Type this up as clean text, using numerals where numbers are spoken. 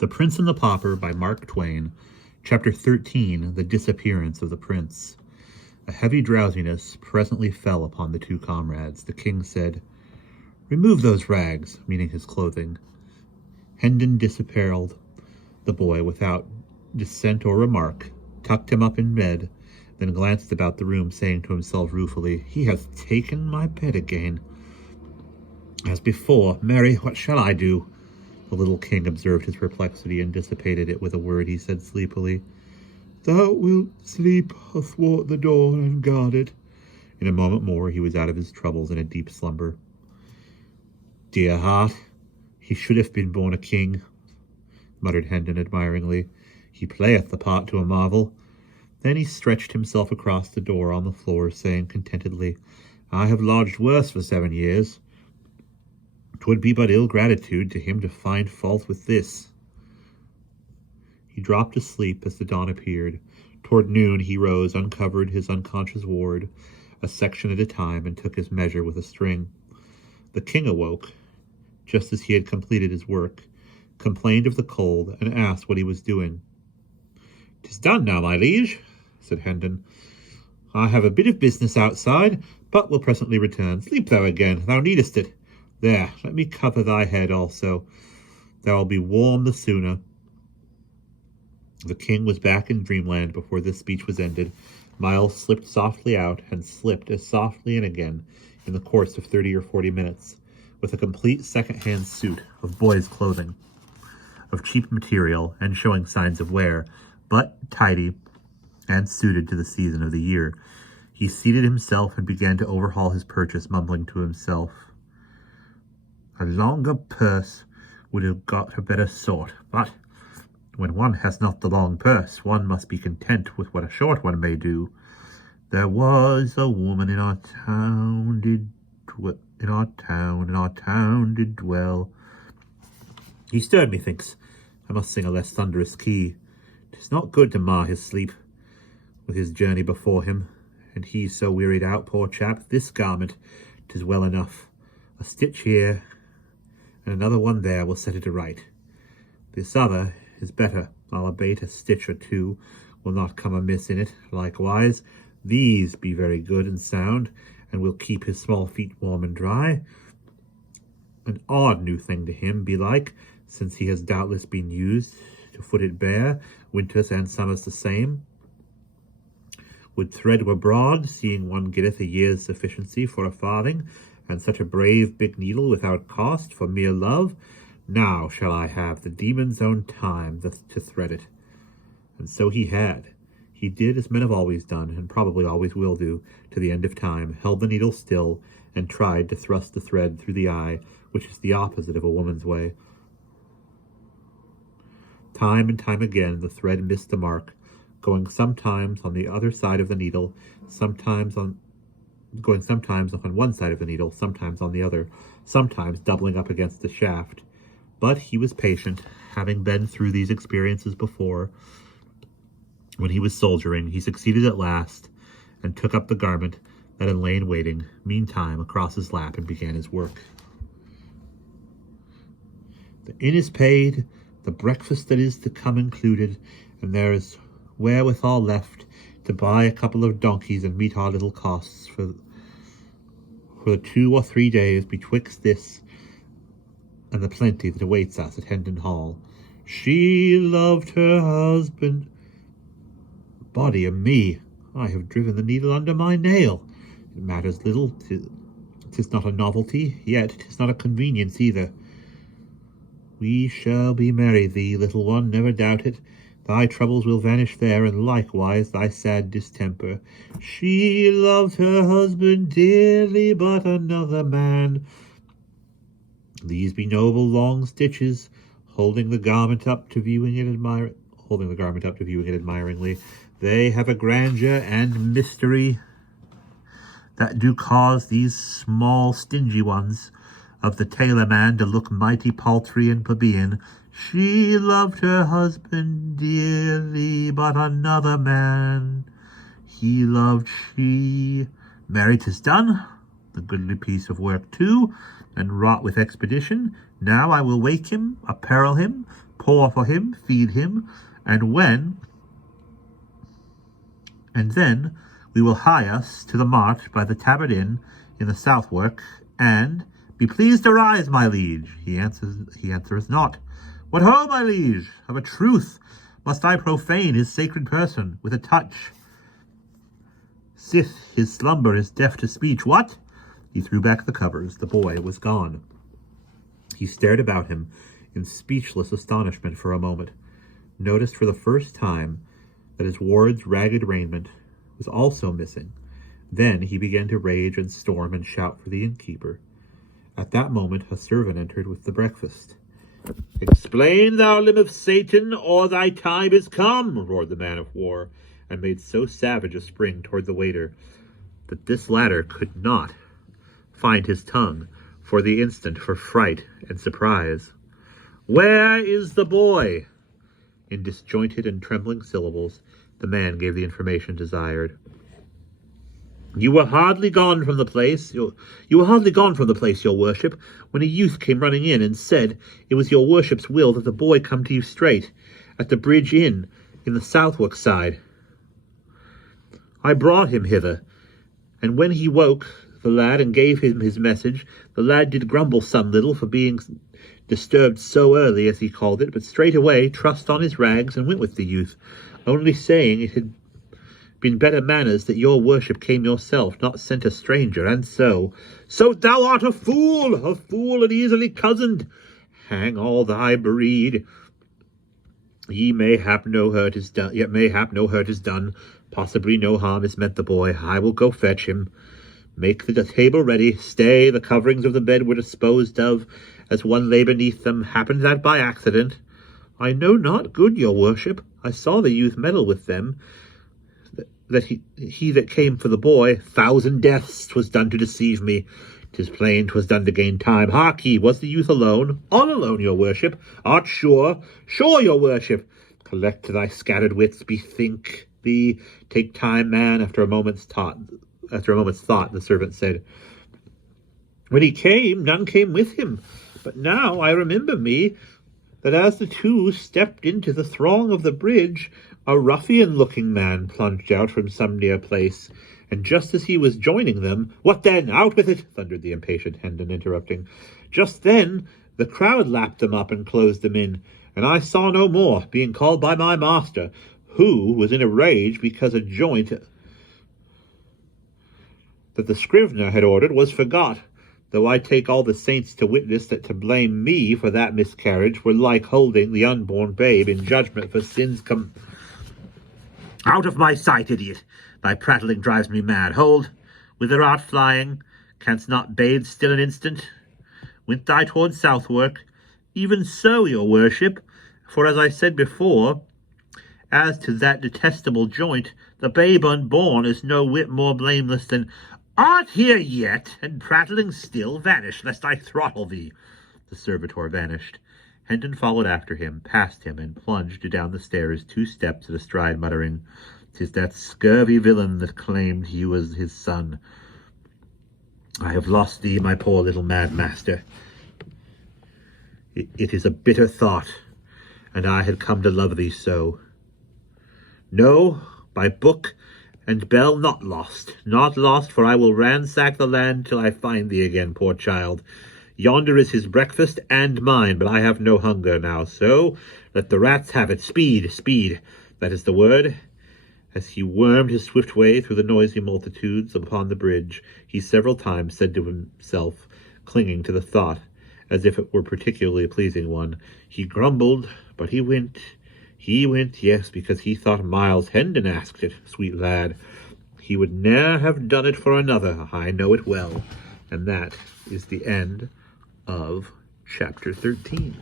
The Prince and the Pauper by Mark Twain. Chapter 13, The Disappearance of the Prince. A heavy drowsiness presently fell upon the two comrades. The king said, "Remove those rags," meaning his clothing. Hendon disapparelled the boy without dissent or remark, tucked him up in bed, then glanced about the room, saying to himself ruefully, "He has taken my bed again. As before, Mary, what shall I do?" The little king observed his perplexity and dissipated it with a word. He said sleepily, "Thou wilt sleep athwart the door and guard it." In a moment more he was out of his troubles in a deep slumber. "Dear heart, he should have been born a king," muttered Hendon admiringly. "He playeth the part to a marvel." Then he stretched himself across the door on the floor, saying contentedly, "I have lodged worse for 7 years. 'Twould be but ill gratitude to him to find fault with this." He dropped asleep as the dawn appeared. Toward noon he rose, uncovered his unconscious ward, a section at a time, and took his measure with a string. The king awoke, just as he had completed his work, complained of the cold, and asked what he was doing. "'Tis done now, my liege," said Hendon. "I have a bit of business outside, but will presently return. Sleep thou again, thou needest it. There, let me cover thy head also. Thou wilt be warm the sooner." The king was back in dreamland before this speech was ended. Miles slipped softly out and slipped as softly in again in the course of 30 or 40 minutes, with a complete second-hand suit of boys' clothing, of cheap material and showing signs of wear, but tidy and suited to the season of the year. He seated himself and began to overhaul his purchase, mumbling to himself, "A longer purse would have got a better sort, but when one has not the long purse, one must be content with what a short one may do. There was a woman in our town did dwell." He stirred, methinks. I must sing a less thunderous key. 'Tis not good to mar his sleep with his journey before him, and he so wearied out, poor chap. This garment, 'tis well enough. A stitch here and another one there will set it aright. This other is better. I'll abate a stitch or two, will not come amiss in it. Likewise, these be very good and sound, and will keep his small feet warm and dry. An odd new thing to him, belike, since he has doubtless been used to foot it bare, winters and summers the same. Would thread were broad, seeing one getteth a year's sufficiency for a farthing, and such a brave big needle without cost, for mere love. Now shall I have the demon's own time to thread it." And so he had. He did as men have always done, and probably always will do, to the end of time, held the needle still, and tried to thrust the thread through the eye, which is the opposite of a woman's way. Time and time again the thread missed the mark, going sometimes on the other side of the needle, sometimes on one side of the needle, sometimes on the other, sometimes doubling up against the shaft. But he was patient, having been through these experiences before. When he was soldiering, he succeeded at last, and took up the garment that had lain waiting, meantime, across his lap, and began his work. "The inn is paid, the breakfast that is to come included, and there is wherewithal left to buy a couple of donkeys and meet our little costs for the 2 or 3 days betwixt this and the plenty that awaits us at Hendon Hall. She loved her husband." Body o' me, I have driven the needle under my nail. It matters little. 'Tis not a novelty, yet 'tis not a convenience either. "We shall be merry, thee, little one, never doubt it. Thy troubles will vanish there, and likewise thy sad distemper. She loved her husband dearly, but another man." These be noble long stitches, holding the garment up to viewing it admiringly. They have a grandeur and mystery that do cause these small stingy ones of the tailor man to look mighty paltry and plebeian. She loved her husband dearly, but another man he loved she. Marry, 'tis done, a goodly piece of work too, and wrought with expedition. Now I will wake him, apparel him, pour for him, feed him, and then we will hie us to the mart by the Tabard Inn in the Southwark, and be pleased to rise, my liege. He answereth not. What ho, my liege? Of a truth must I profane his sacred person with a touch? Sith his slumber is deaf to speech. What? He threw back the covers. The boy was gone. He stared about him in speechless astonishment for a moment, noticed for the first time that his ward's ragged raiment was also missing. Then he began to rage and storm and shout for the innkeeper. At that moment a servant entered with the breakfast. "Explain, thou limb of Satan, or thy time is come," roared the man of war, and made so savage a spring toward the waiter that this latter could not find his tongue for the instant for fright and surprise. "Where is the boy?" In disjointed and trembling syllables, the man gave the information desired. You were hardly gone from the place, your worship, when a youth came running in and said it was your worship's will that the boy come to you straight, at the Bridge Inn, in the Southwark side. I brought him hither, and when he woke the lad and gave him his message, the lad did grumble some little for being disturbed so early, as he called it, but straightway trussed on his rags and went with the youth, only saying it had been better manners that your worship came yourself, not sent a stranger, and so thou art a fool and easily cozened. Hang all thy breed. Yet mayhap no hurt is done. Possibly no harm is meant the boy. I will go fetch him. Make the table ready. Stay, the coverings of the bed were disposed of, as one lay beneath them. Happened that by accident. I know not, good your worship. I saw the youth meddle with them, that he that came for the boy, 1,000 deaths 'twas done to deceive me. 'Tis plain 'twas done to gain time. Hark ye, was the youth alone? All alone, your worship. Art sure? Sure, your worship. Collect thy scattered wits, bethink thee. Take time, man. After a moment's thought, the servant said, when he came, none came with him. But now I remember me that as the two stepped into the throng of the bridge, a ruffian-looking man plunged out from some near place, and just as he was joining them— "What then? Out with it!" thundered the impatient Hendon, interrupting. "Just then the crowd lapped them up and closed them in, and I saw no more, being called by my master, who was in a rage because a joint that the scrivener had ordered was forgot, though I take all the saints to witness that to blame me for that miscarriage were like holding the unborn babe in judgment for sins Out of my sight, idiot! Thy prattling drives me mad. Hold! Whither art flying? Canst not bathe still an instant? Went thy toward Southwark? Even so, your worship, for as I said before, as to that detestable joint, the babe unborn is no whit more blameless than— Art here yet, and prattling still? Vanish, lest I throttle thee. The servitor vanished. Hendon followed after him, passed him, and plunged down the stairs 2 steps at a stride, muttering, "'Tis that scurvy villain that claimed he was his son. I have lost thee, my poor little mad master. It is a bitter thought, and I had come to love thee so. No, by book and bell, not lost, for I will ransack the land till I find thee again, poor child. Yonder is his breakfast and mine, but I have no hunger now, so let the rats have it. Speed, speed, that is the word." As he wormed his swift way through the noisy multitudes upon the bridge, he several times said to himself, clinging to the thought, as if it were particularly a pleasing one, he grumbled, but he went, yes, because he thought Miles Hendon asked it, sweet lad. He would ne'er have done it for another, I know it well. And that is the end of chapter 13.